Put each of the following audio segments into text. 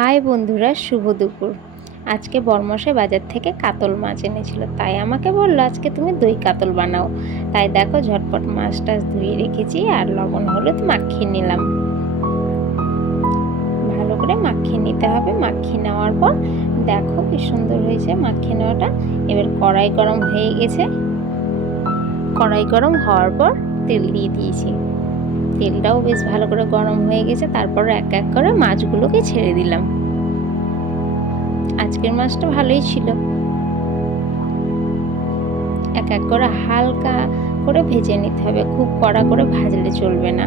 High বন্ধুরা, শুভ দুপুর। আজকে বরমশাই বাজার থেকে কাতল মাছ এনেছিল, তাই আমাকে বললো আজকে তুমি দই কাতল বানাও। তাই দেখো ঝটপট মাছটা ধুয়ে রেখেছি আর লবণ হলুদ মাখিয়ে নিলাম। ভালো করে মাখিয়ে নিতে হবে। মাখিয়ে নেওয়ার পর দেখো কি সুন্দর হয়েছে মাখিয়ে নেওয়াটা। এবার কড়াই গরম হয়ে গেছে। কড়াই গরম হওয়ার পর তেল দিয়ে দিয়েছি। তেলটাও বেশ ভালো করে গরম হয়ে গেছে। তারপর এক এক করে মাছগুলোকে ছেড়ে দিলাম। আজকের মাছটা ভালোই ছিল। এক এক করে হালকা করে ভেজে নিতে হবে, খুব কড়া করে ভাজলে চলবে না।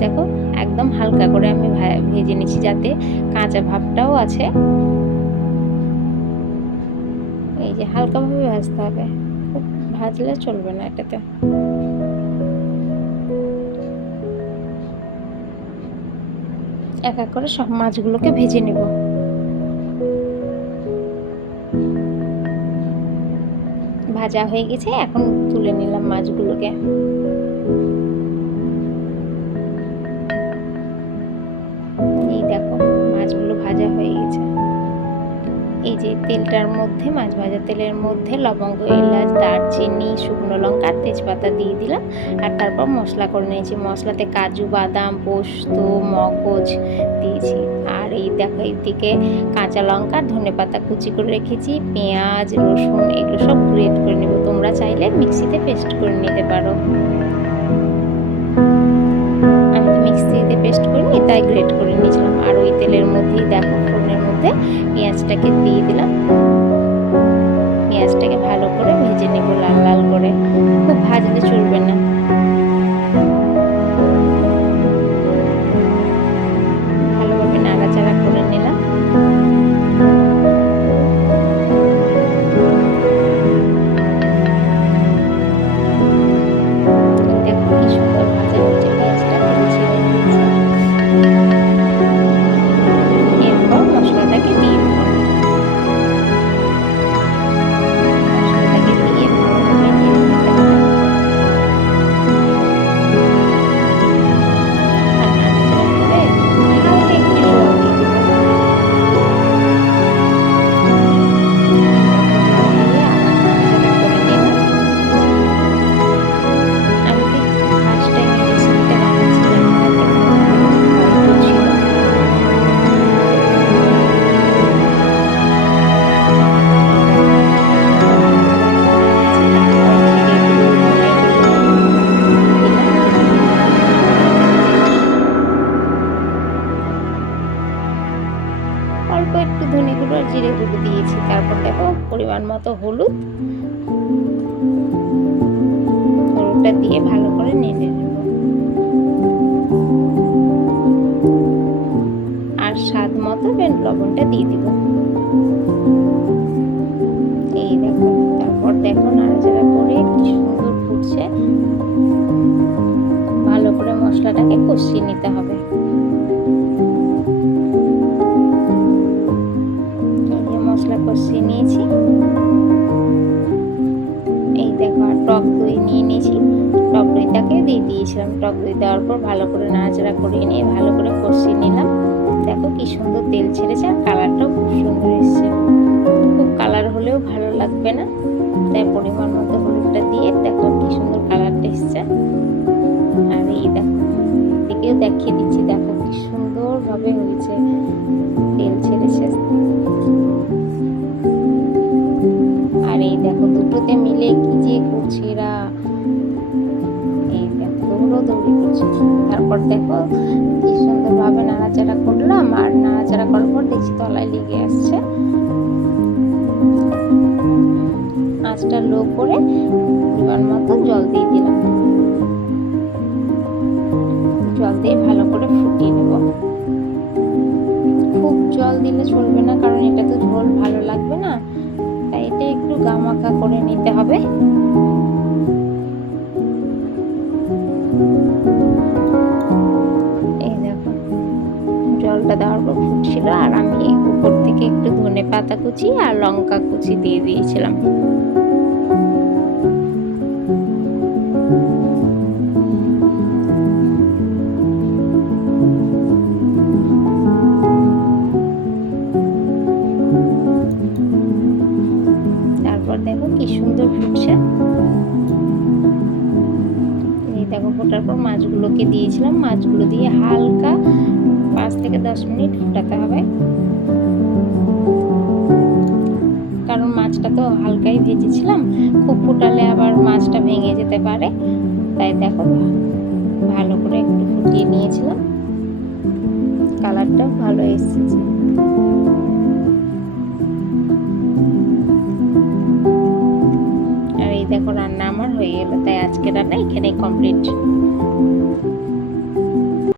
দেখো একদম হালকা করে আমি ভেজে নিচ্ছি, যাতে কাঁচা ভাবটাও আছে। এই যে হালকাভাবে ভাজতে হবে, খুব ভাজলে চলবে না এটাতে। এক এক করে সব মাছগুলোকে ভেজে নেব। ভাজা হয়ে গেছে, এখন তুলে নিলাম মাছগুলোকে। এই দেখো মাছগুলো ভাজা হয়ে গেছে। এই যে তেলটার মধ্যে, মাছ ভাজা তেলের মধ্যে লবঙ্গ, এলাচ, দারচিনি, শুকনো লঙ্কা, তেজপাতা দিয়ে দিলাম। আর তারপর মশলা করে নিয়েছি। মশলাতে কাজু, বাদাম, পোস্ত, মগজ দিয়েছি। আর এই দেখো এইদিকে কাঁচা লঙ্কা, ধনেপাতা কুচি করে রেখেছি, পেঁয়াজ, রসুন এগুলো সব গ্রেট করে নেব। তোমরা চাইলে মিক্সিতে পেস্ট করে নিতে পারো। আমি তো মিক্সিতে পেস্ট করিনি, তাই গ্রেট করে নিয়েছিলাম। আর ওই তেলের মধ্যেই দেখো ফোড়নের মধ্যে পেঁয়াজটাকে দিয়ে দিলাম। পেঁয়াজটাকে ভালো করে ভেজে নেব, লাল লাল করে। খুব ভাজলে চলবে না। ভালোভাবে নাড়াচাড়া করে নিলাম। দেখো কি সুন্দর ভাজা হচ্ছে, পেঁয়াজটা তেল ছেড়ে দিয়েছে। এরপর মশলাটাকে দিয়ে দিলাম। মশলাটাকে দিয়ে ভালোভাবে নেড়ে নিতে হবে। আর নাড়াচাড়া করে হালকা একটু জল দিয়ে দিব। অল্প একটু ধনে গুঁড়ো আর জিরে গুঁড়ো দিয়েছি। তারপর দেখো পরিমাণ মতো হলুদটা দিয়ে ভালো করে নেড়ে নেব। আর স্বাদ মতো লবণটা দিয়ে দিব। এই দেখো, তারপর দেখো নাড়াচাড়া করে কি সুন্দর ফুটছে। ভালো করে মশলাটাকে কষিয়ে নিতে হবে। মশলা কষিয়ে নিয়েছি। এই দেখো আর টক দই নিয়ে নিয়েছি। টক দইটাকে দিয়ে দিয়েছিলাম। টক দই দেওয়ার পর ভালো করে নাড়াচাড়া করে নিয়ে ভালো করে কষিয়ে নিলাম। দেখো কি সুন্দর তেল ছেড়েছে আর কালারটাও খুব সুন্দর এসছে। খুব কালার হলেও ভালো লাগবে না, তাই পরিমাণ মতো হলুদটা দিয়ে দেখো কি সুন্দর কালারটা এসছে। আর এই দেখো এদিকেও দেখিয়ে দিচ্ছি, দেখো কি সুন্দরভাবে হয়েছে, তেল ছেড়েছে। আর এই দেখো দুটোতে মিলে কি যে করছে এরা। এই দেখো দৌড়ি করছে। তারপর দেখো কি সুন্দরভাবে নাড়াচাড়া করলাম। আর নাড়াচাড়া করার পর দেখছি তলায় লেগে আসছে। আঁচটা লো করে পরিমাণ মতো জল দিয়ে দিলাম। জল দিয়ে ভালো করে ফুটিয়ে নেব। খুব জল দিলে চলবে না, কারণ এটা তো ঝোল ভালো লাগবে না, তাই এটা একটু গামাখা করে নিতে হবে। এই দেখো জলটা দেওয়ার পর ফুটছিল, আর আমি উপর থেকে একটু ধনেপাতা কুচি আর লঙ্কা কুচি দিয়ে দিয়েছিলাম। দেখো ফোটার পর মাছগুলোকে দিয়েছিলাম, মাছগুলো দিয়ে হালকা 5 থেকে 10 মিনিট ফোটাতে হবে, কারণ মাছটা তো হালকাই ভেজেছিলাম, খুব ফোটালে আবার মাছটা ভেঙে যেতে পারে। তাই দেখো ভালো করে একটু ফুটিয়ে নিয়েছিলাম, কালারটা ভালো এসেছে। আর এই দেখো রান্না আমার হয়ে গেল, তাই আজকে রান্না এখানেই কমপ্লিট।